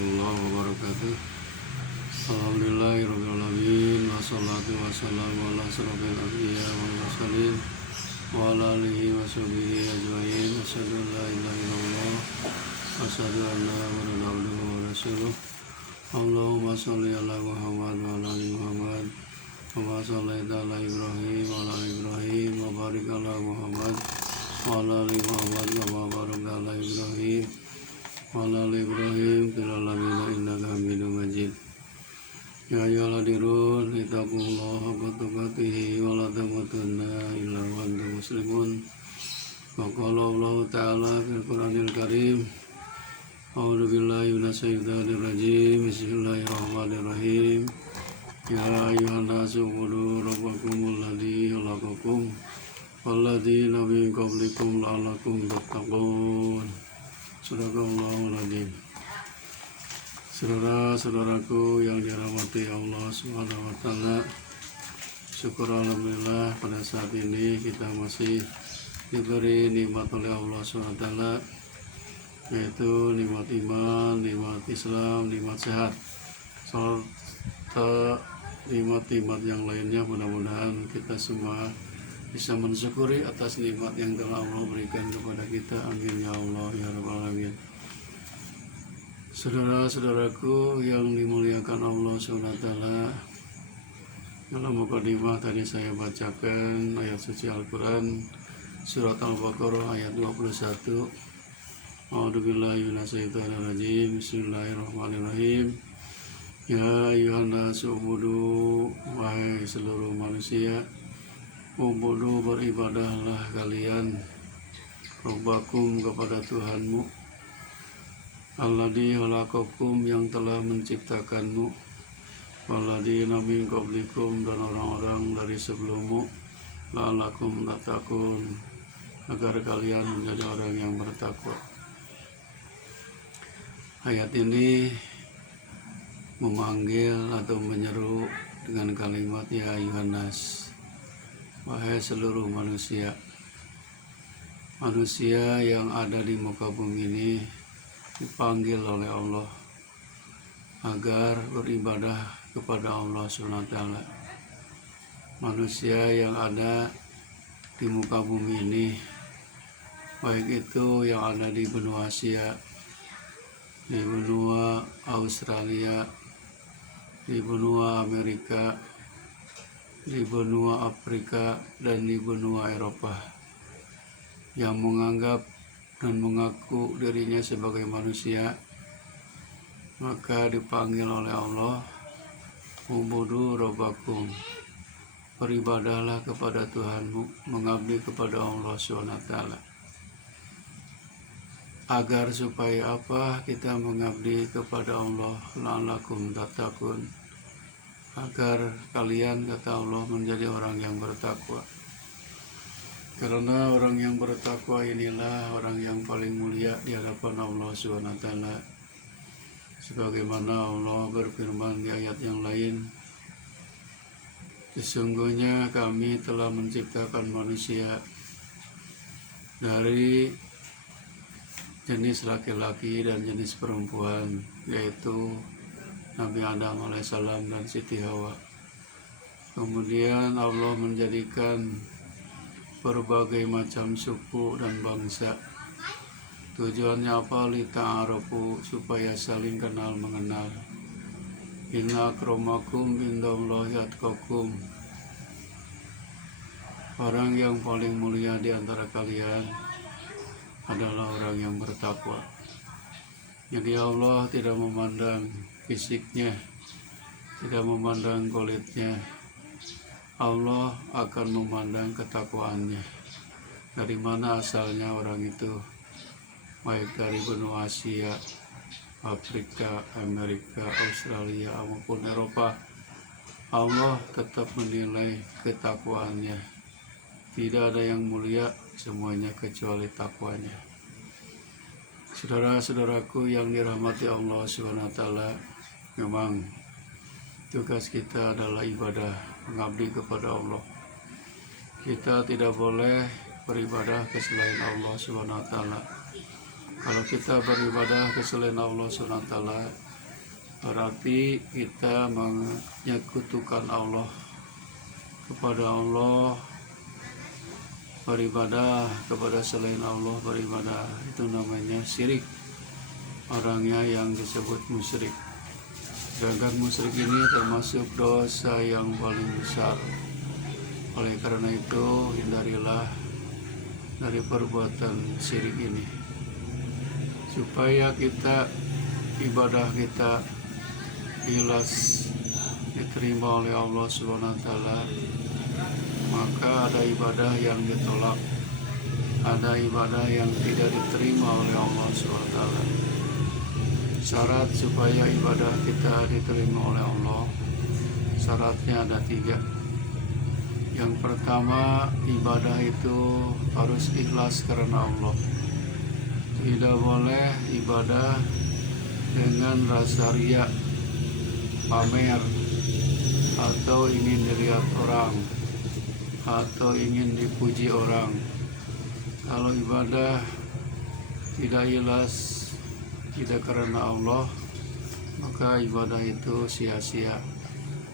warahmatullahi wabarakatuh. Alhamdulillahirrahmanirrahim. Wassalatu wassalamu ala asrofil anbiya wal mursalin wa ala alihi wa sahbihi ajma'in. Asyhadu an la ilaha illallah wa asyhadu anna Muhammadan abduhu wa rasuluh. Allahumma sholli ala Muhammad wa ala ali Muhammad kama shallaita ala Ibrahim wa ala ali Ibrahim wa barik ala Muhammad wa ala ali Muhammad kama barakta ala Ibrahim wa ala ali Ibrahim fil alamin innaka Hamidum Majid. Ya ayyuhalladzina ittaqullaha haqqa tuqatih wa la tamutunna illa wa antum muslimun. Wa qala Allah ta'ala fil Qur'anil Karim. A'udzu billahi minasyaitonir rajim. Bismillahirrahmanirrahim. Ya ayyuhan nasu ubudu rabbakumul ladzi khalaqakum walladzina min qablikum la'allakum tattaqun. Sadaqallahul adzim. Saudara-saudaraku yang dirahmati Allah Subhanahu wa taala, syukur alhamdulillah pada saat ini kita masih diberi nikmat oleh Allah Subhanahu wa taala, yaitu nikmat iman, nikmat Islam, nikmat sehat, serta nikmat-nikmat yang lainnya. Mudah-mudahan kita semua bisa mensyukuri atas nikmat yang telah Allah berikan kepada kita. Amin ya Allah ya rabbal alamin. Saudara-saudaraku yang dimuliakan Allah SWT, dalam mukadimah tadi saya bacakan ayat suci Al-Quran surat Al-Baqarah ayat 21. A'udzubillahi minasyaitonir rajim. Bismillahirrahmanirrahim. Ya ayyuhan nasu ubudu, wahai seluruh manusia, ubudu, beribadahlah kalian, Rabbakum, kepada Tuhanmu, alladzi khalaqakum, yang telah menciptakanmu, walladzina min qablikum, dan orang-orang dari sebelummu, la'allakum tattaqun, agar kalian menjadi orang yang bertakwa. Ayat ini memanggil atau menyeru dengan kalimat ya ayyuhan nas, wahai seluruh manusia. Manusia yang ada di muka bumi ini dipanggil oleh Allah agar beribadah kepada Allah SWT. Manusia yang ada di muka bumi ini, baik itu yang ada di benua Asia, di benua Australia, di benua Amerika, di benua Afrika, dan di benua Eropa, yang menganggap dan mengaku dirinya sebagai manusia, maka dipanggil oleh Allah, ubudu rabbakum, beribadahlah kepada Tuhanmu, mengabdi kepada Allah SWT. Agar supaya apa? Kita mengabdi kepada Allah, la'allakum tattaqun, agar kalian, kata Allah, menjadi orang yang bertakwa. Karena orang yang bertakwa inilah orang yang paling mulia di hadapan Allah SWT. Sebagaimana Allah berfirman di ayat yang lain, sesungguhnya kami telah menciptakan manusia dari jenis laki-laki dan jenis perempuan, yaitu Nabi Adam alaihissalam dan Siti Hawa. Kemudian Allah menjadikan berbagai macam suku dan bangsa. Tujuannya apa? Lita'arafu, supaya saling kenal mengenal. Inna akramakum indallahi atqakum, orang yang paling mulia di antara kalian adalah orang yang bertakwa. Jadi Allah tidak memandang fisiknya, tidak memandang kulitnya, Allah akan memandang ketakwaannya. Dari mana asalnya orang itu, baik dari benua Asia, Afrika, Amerika, Australia, maupun Eropa, Allah tetap menilai ketakwaannya. Tidak ada yang mulia semuanya kecuali takwanya. Saudara-saudaraku yang dirahmati Allah SWT, memang tugas kita adalah ibadah, mengabdi kepada Allah. Kita tidak boleh beribadah ke selain Allah SWT. Kalau kita beribadah ke selain Allah SWT, berarti kita menyekutukan Allah. Kepada Allah beribadah, kepada selain Allah beribadah, itu namanya syirik. Orangnya yang disebut musyrik. Sedangkan musyrik ini termasuk dosa yang paling besar. Oleh karena itu hindarilah dari perbuatan syirik ini, supaya ibadah kita ikhlas diterima oleh Allah Subhanahu wa taala. Maka ada ibadah yang ditolak, ada ibadah yang tidak diterima oleh Allah Subhanahu wa taala. Syarat supaya ibadah kita diterima oleh Allah, syaratnya ada 3. Yang pertama, ibadah itu harus ikhlas karena Allah. Tidak boleh ibadah dengan rasa riya, pamer, atau ingin dilihat orang, atau ingin dipuji orang. Kalau ibadah tidak ikhlas, tidak karena Allah, maka ibadah itu sia-sia,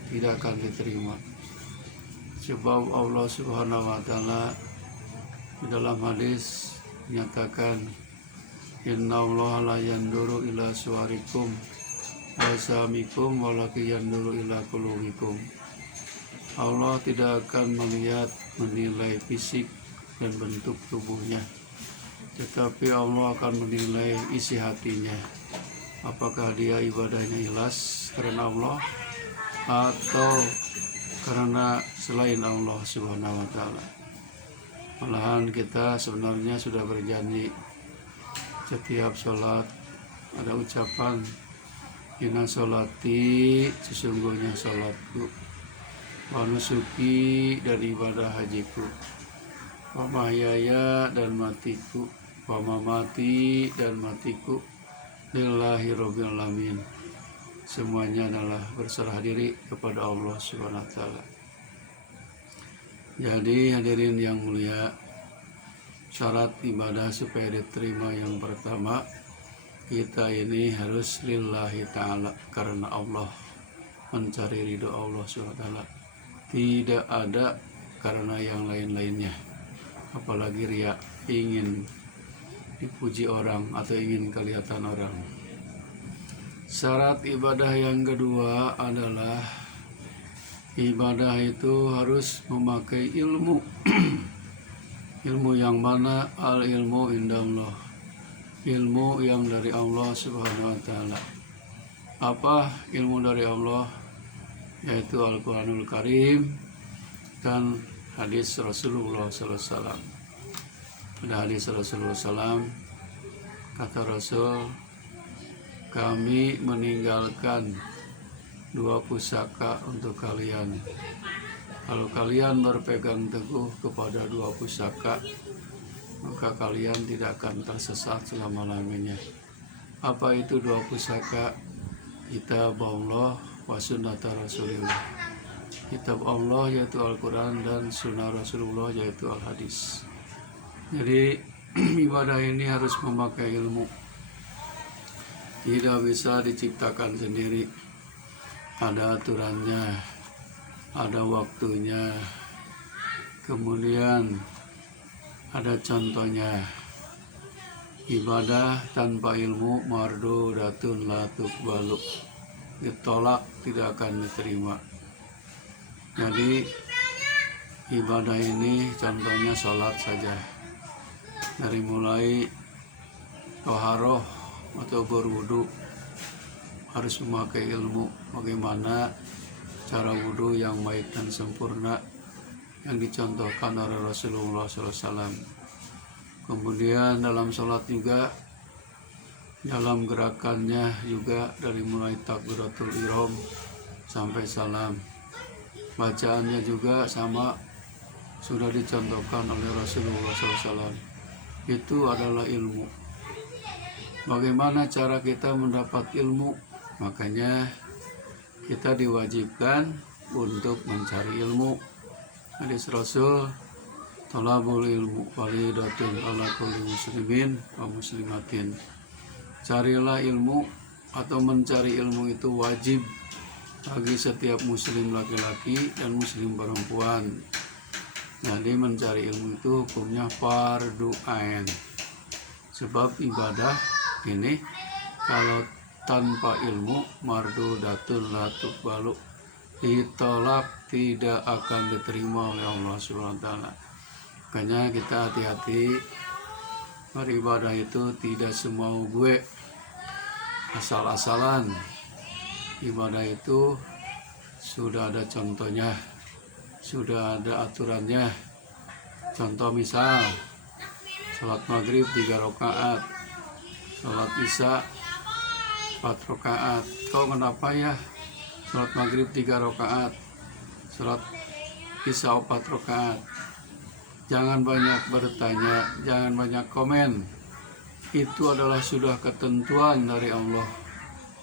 tidak akan diterima. Sebab Allah Subhanahu wa taala di dalam hadis menyatakan, innallaha la yanduru ila suwarikum wa samikum walakin yanduru ila qulubikum. Allah tidak akan menilai fisik dan bentuk tubuhnya, tetapi Allah akan menilai isi hatinya. Apakah dia ibadahnya ikhlas karena Allah atau karena selain Allah Subhanahu wa taala. Malahan kita sebenarnya sudah berjanji setiap sholat ada ucapan, inna sholati, sesungguhnya sholatku, wa nusuki, dan ibadah hajiku, wa mahyaya, dan matiku, wa mamati, dan matiku, lillahi rabbil alamin. Semuanya adalah berserah diri kepada Allah Subhanahu wa taala. Jadi hadirin yang mulia, syarat ibadah supaya diterima yang pertama, kita ini harus lillahi ta'ala, karena Allah, mencari ridho Allah Subhanahu wa taala. Tidak ada karena yang lain-lainnya, apalagi riya, ingin dipuji orang atau ingin kelihatan orang. Syarat ibadah yang kedua adalah ibadah itu harus memakai ilmu. Ilmu yang mana? Al ilmu indallah, ilmu yang dari Allah Subhanahu wa taala. Apa ilmu dari Allah? Yaitu Al-Quranul Karim dan hadis Rasulullah SAW. Pada hadis Rasulullah SAW kata Rasul, kami meninggalkan 2 pusaka untuk kalian. Kalau kalian berpegang teguh kepada 2 pusaka, maka kalian tidak akan tersesat selama-lamanya. Apa itu 2 pusaka? Kitab Allah wa sunnata Rasulullah. Kitab Allah yaitu Al-Quran, dan sunnah Rasulullah yaitu Al-Hadis. Jadi ibadah ini harus memakai ilmu. Tidak bisa diciptakan sendiri. Ada aturannya, ada waktunya, kemudian ada contohnya. Ibadah tanpa ilmu mardudatun la tuqbalu, ditolak, tidak akan diterima. Jadi ibadah ini contohnya sholat saja. Dari mulai toharoh atau berwudu harus memakai ilmu bagaimana cara wudu yang baik dan sempurna yang dicontohkan oleh Rasulullah SAW. Kemudian dalam sholat juga, dalam gerakannya juga dari mulai takbiratul ihram sampai salam. Bacaannya juga sama, sudah dicontohkan oleh Rasulullah SAW. Itu adalah ilmu. Bagaimana cara kita mendapat ilmu? Makanya kita diwajibkan untuk mencari ilmu. Hadis Rasul, talabul ilmu faridatun ala kulli muslimin wa muslimatin. Carilah ilmu atau mencari ilmu itu wajib bagi setiap muslim laki-laki dan muslim perempuan. Jadi mencari ilmu itu hukumnya fardu ain. Sebab ibadah ini kalau tanpa ilmu mardudatun la tuqbalu, ditolak, tidak akan diterima oleh Allah Subhanahu wa taala. Makanya kita hati-hati beribadah itu tidak semau gue, asal-asalan. Ibadah itu sudah ada contohnya, sudah ada aturannya. Contoh misal sholat maghrib 3 rakaat, sholat isya 4 rakaat. Kau kenapa ya sholat maghrib 3 rakaat, sholat isya 4 rakaat? Jangan banyak bertanya, jangan banyak komen. Itu adalah sudah ketentuan dari Allah.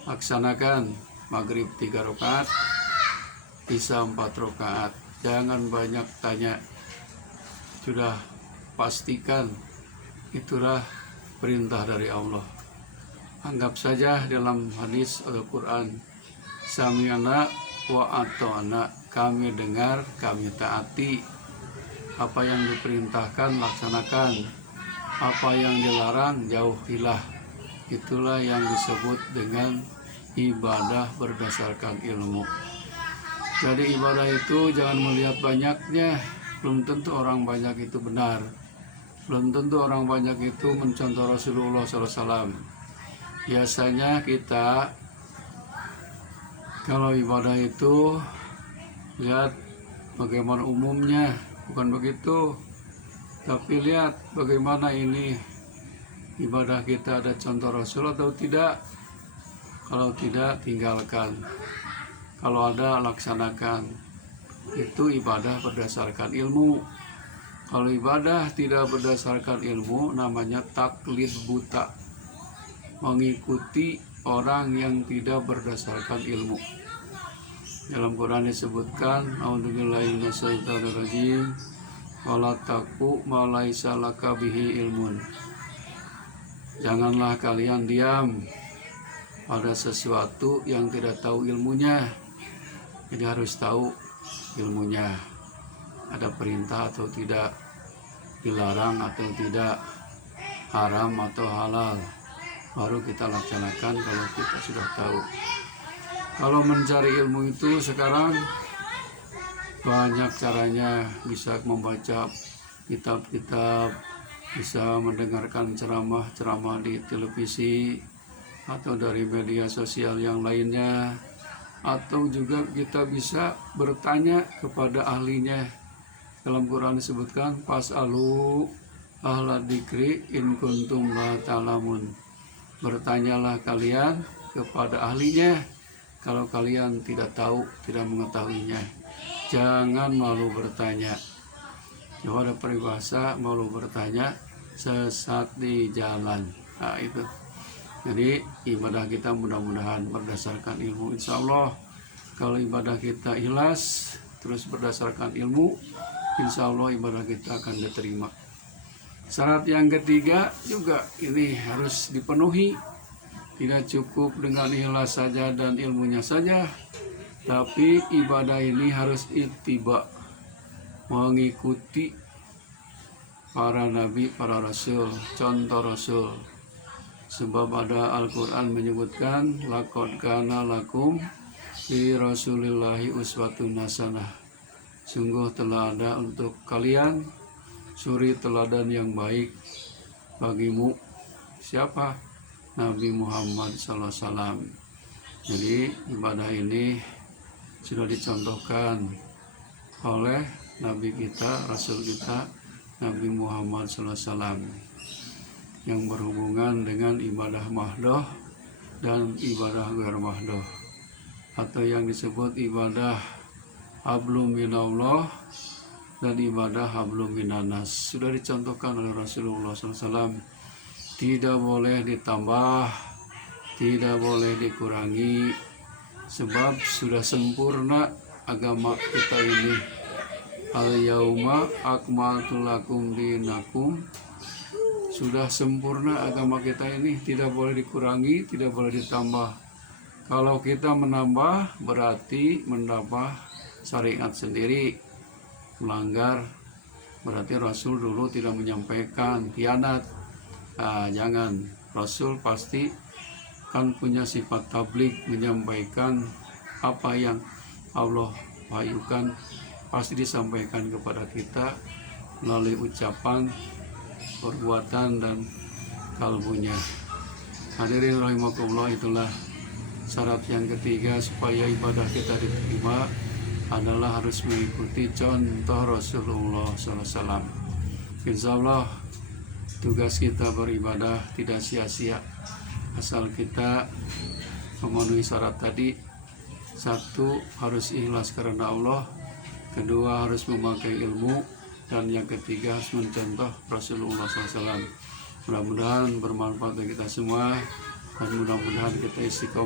Laksanakan maghrib 3 rakaat, isya 4 rakaat. Jangan banyak tanya. Sudah pastikan itulah perintah dari Allah. Anggap saja dalam hadis Al-Quran, sami'na wa ata'na, kami dengar, kami taati. Apa yang diperintahkan laksanakan, apa yang dilarang jauhilah. Itulah yang disebut dengan ibadah berdasarkan ilmu. Jadi ibadah itu jangan melihat banyaknya. Belum tentu orang banyak itu benar, belum tentu orang banyak itu mencontoh Rasulullah SAW. Biasanya kita kalau ibadah itu lihat bagaimana umumnya, bukan begitu, tapi lihat bagaimana ini ibadah kita ada contoh Rasul atau tidak. Kalau tidak, tinggalkan. Kalau ada, laksanakan. Itu ibadah berdasarkan ilmu. Kalau ibadah tidak berdasarkan ilmu, namanya taklid buta, mengikuti orang yang tidak berdasarkan ilmu. Dalam Quran disebutkan, a'udzubillahi minasyaitonirrajim, wala taqfu ma laisa laka bihi ilmun. Janganlah kalian diam pada sesuatu yang tidak tahu ilmunya. Jadi harus tahu ilmunya. Ada perintah atau tidak, dilarang atau tidak, haram atau halal. Baru kita laksanakan kalau kita sudah tahu. Kalau mencari ilmu itu sekarang banyak caranya, bisa membaca kitab-kitab, bisa mendengarkan ceramah-ceramah di televisi atau dari media sosial yang lainnya, atau juga kita bisa bertanya kepada ahlinya. Dalam Quran disebutkan fas'alu ahla dzikri in kuntum la ta'lamun. Bertanyalah kalian kepada ahlinya kalau kalian tidak tahu, tidak mengetahuinya. Jangan malu bertanya. Kalau ada peribahasa, malu bertanya sesat di jalan. Nah itu. Jadi ibadah kita mudah-mudahan berdasarkan ilmu. Insya Allah kalau ibadah kita ikhlas terus berdasarkan ilmu, insya Allah ibadah kita akan diterima. Syarat yang ketiga juga ini harus dipenuhi. Tidak cukup dengan ikhlas saja dan ilmunya saja, tapi ibadah ini harus ittiba, mengikuti para nabi, para rasul, contoh rasul. Sebab ada Al-Quran menyebutkan laqad kana lakum fi rasulillahi uswatun hasanah. Sungguh telah ada untuk kalian suri teladan yang baik bagimu. Siapa? Nabi Muhammad SAW. Jadi ibadah ini sudah dicontohkan oleh Nabi kita, Rasul kita, Nabi Muhammad SAW, yang berhubungan dengan ibadah mahdoh dan ibadah ghair mahdoh, atau yang disebut ibadah hablum minallah dan ibadah hablum minanas. Sudah dicontohkan oleh Rasulullah SAW. Tidak boleh ditambah, tidak boleh dikurangi, sebab sudah sempurna agama kita ini. Al-yauma akmaltu lakum dinakum. Sudah sempurna agama kita ini, tidak boleh dikurangi, tidak boleh ditambah. Kalau kita menambah berarti menambah syariat sendiri, melanggar. Berarti Rasul dulu tidak menyampaikan, khianat. Jangan. Rasul pasti kan punya sifat tabligh, menyampaikan apa yang Allah wahyukan pasti disampaikan kepada kita melalui ucapan, perbuatan, dan kalbunya. Hadirin rahimakumullah, itulah syarat yang ketiga supaya ibadah kita diterima adalah harus mengikuti contoh Rasulullah SAW. Insya Allah tugas kita beribadah tidak sia-sia asal kita memenuhi syarat tadi. Satu, harus ikhlas karena Allah. Kedua, harus memakai ilmu. Dan yang ketiga, harus mencontoh Rasulullah SAW. Mudah-mudahan bermanfaat bagi kita semua, dan mudah-mudahan kita istiqomah